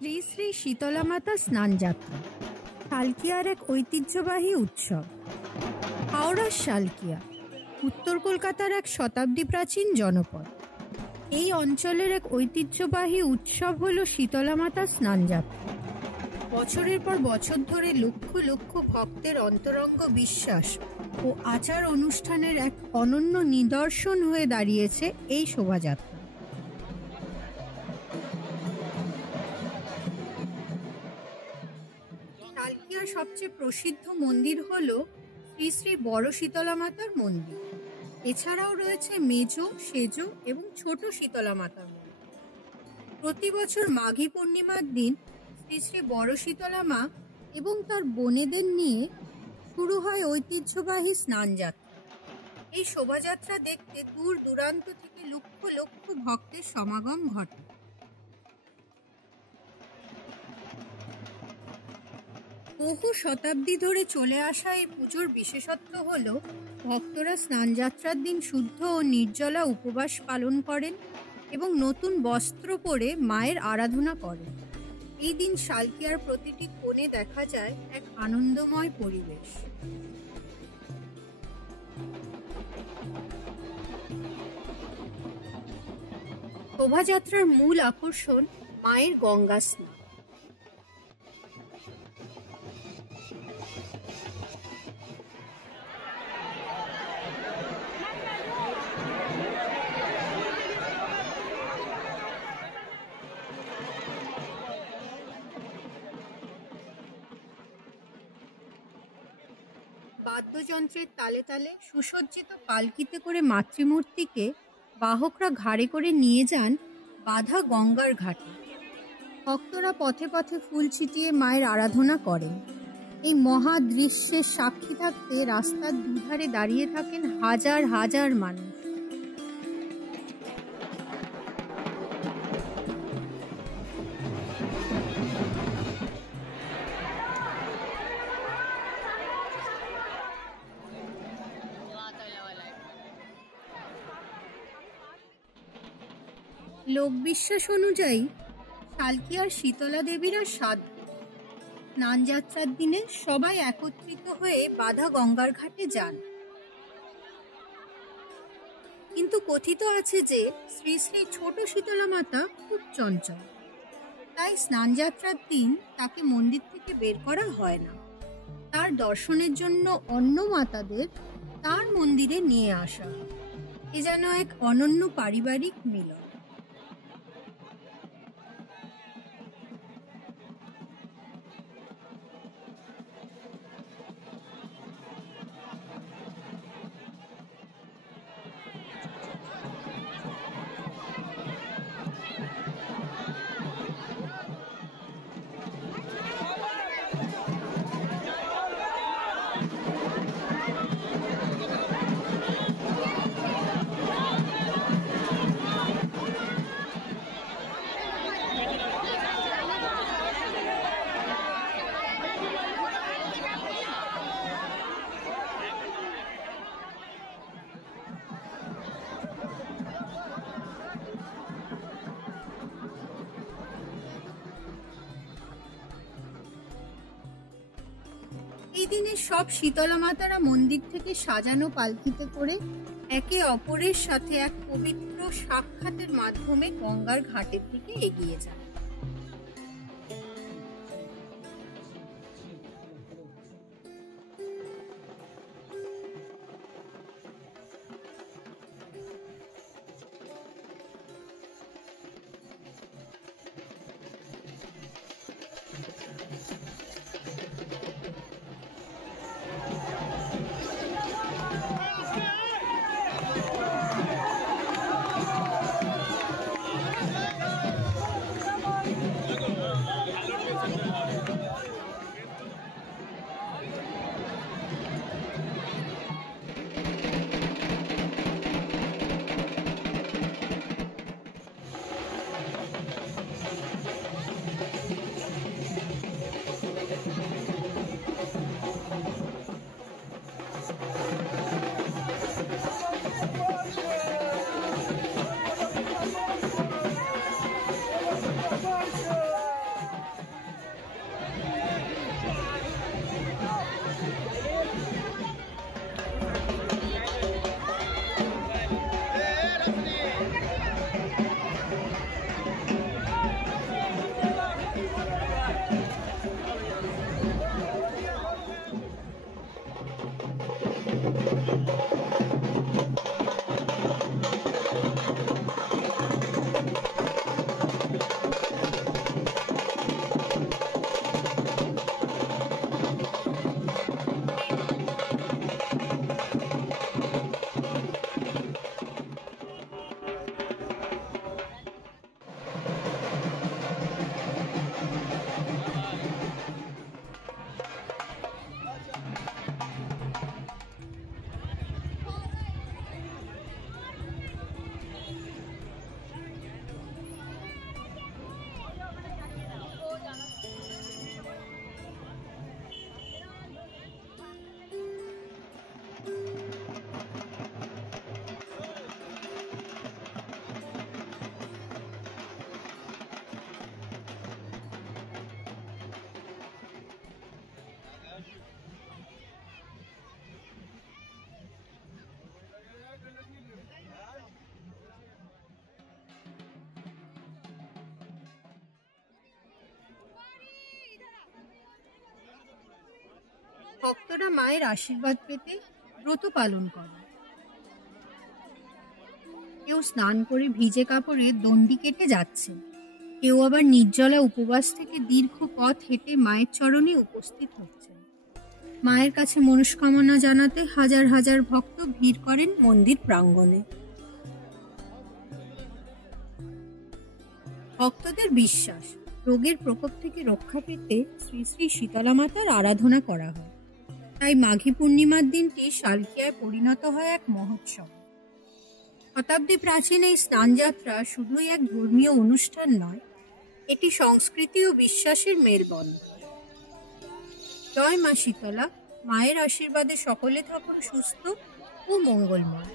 শ্রী শ্রী শীতলা মাতা স্নান যাত্রা শালকিয়ার এক ঐতিহ্যবাহী উৎসব। হাওড়ার শালকিয়া উত্তর কলকাতার এক শতাব্দী প্রাচীন জনপদ। এই অঞ্চলের এক ঐতিহ্যবাহী উৎসব হল শীতলা মাতা স্নান যাত্রা। বছরের পর বছর ধরে লক্ষ লক্ষ ভক্তের অন্তরঙ্গ বিশ্বাস ও আচার অনুষ্ঠানের এক অনন্য নিদর্শন হয়ে দাঁড়িয়েছে এই শোভাযাত্রা। শালকিয়ার সবচেয়ে প্রসিদ্ধ মন্দির হল শ্রী শ্রী বড় শীতলা মাতার মন্দির। এছাড়াও রয়েছে মেজ, সেজ এবং ছোট শীতলা মাতার মন্দির। প্রতি বছর মাঘী পূর্ণিমার দিন শ্রী শ্রী বড় শীতলা মা এবং তার বোনেদের নিয়ে শুরু হয় ঐতিহ্যবাহী স্নান যাত্রা। এই শোভাযাত্রা দেখতে দূর দূরান্ত থেকে লক্ষ লক্ষ ভক্তের সমাগম ঘটে। বহু শতাব্দী ধরে চলে আসা এই পুজোর বিশেষত্ব হল ভক্তরা স্নান যাত্রার দিন শুদ্ধ ও নির্জলা উপবাস পালন করেন এবং নতুন বস্ত্র পরে মায়ের আরাধনা করেন। এই দিন শালকিয়ার প্রতিটি কোণে দেখা যায় এক আনন্দময় পরিবেশ। শোভাযাত্রার মূল আকর্ষণ মায়ের গঙ্গা স্নান। বাদ্যযন্ত্রের তালে তালে সুসজ্জিত পালকিতে করে মাতৃমূর্তিকে বাহকরা ঘাড়ে করে নিয়ে যান বাঁধা গঙ্গার ঘাটে। ভক্তরা পথে পথে ফুল ছিটিয়ে মায়ের আরাধনা করেন। এই মহা দৃশ্যের সাক্ষী থাকতে রাস্তার দুধারে দাঁড়িয়ে থাকেন হাজার হাজার মানুষ। লোকবিশ্বাস অনুযায়ী শালকিয়ার শীতলা দেবীরা স্নান যাত্রার দিনে সবাই একত্রিত হয়ে বাঁধা গঙ্গার ঘাটে যান। কিন্তু কথিত আছে যে শ্রী শ্রী ছোট শীতলা মাতা খুব চঞ্চল, তাই স্নান যাত্রার দিন তাকে মন্দির থেকে বের করা হয় না। তার দর্শনের জন্য অন্য মাতাদের তার মন্দিরে নিয়ে আসা হয়। এ যেন এক অনন্য পারিবারিক মিলন। এই দিনে সব শীতলা মাতারা মন্দির থেকে সাজানো পালকিতে করে একে অপরের সাথে এক পবিত্র সাক্ষাতের মাধ্যমে গঙ্গার ঘাটের দিকে এগিয়ে যায়। ভক্তরা মায়ের আশীর্বাদ পেতে ব্রত পালন করে। কেউ স্নান করে ভিজে কাপড়ে দণ্ডি কেটে যাচ্ছে, কেউ আবার নির্জলা উপবাস থেকে দীর্ঘ পথ হেঁটে মায়ের চরণে উপস্থিত হচ্ছে। মায়ের কাছে মনস্কামনা জানাতে হাজার হাজার ভক্ত ভিড় করেন মন্দির প্রাঙ্গণে। ভক্তদের বিশ্বাস, রোগের প্রকোপ থেকে রক্ষা পেতে শ্রী শ্রী শীতলা মাতার আরাধনা করা হয়। তাই মাঘী পূর্ণিমার দিনটি শালকিয়ায় পরিণত হয় এক মহোৎসব। শতাব্দী প্রাচীন এই স্নানযাত্রা শুধুই এক ধর্মীয় অনুষ্ঠান নয়, এটি সংস্কৃতি ও বিশ্বাসের মেলবন্ধন। জয় মা শীতলা, মায়ের আশীর্বাদে সকলে থাকুন সুস্থ ও মঙ্গলময়।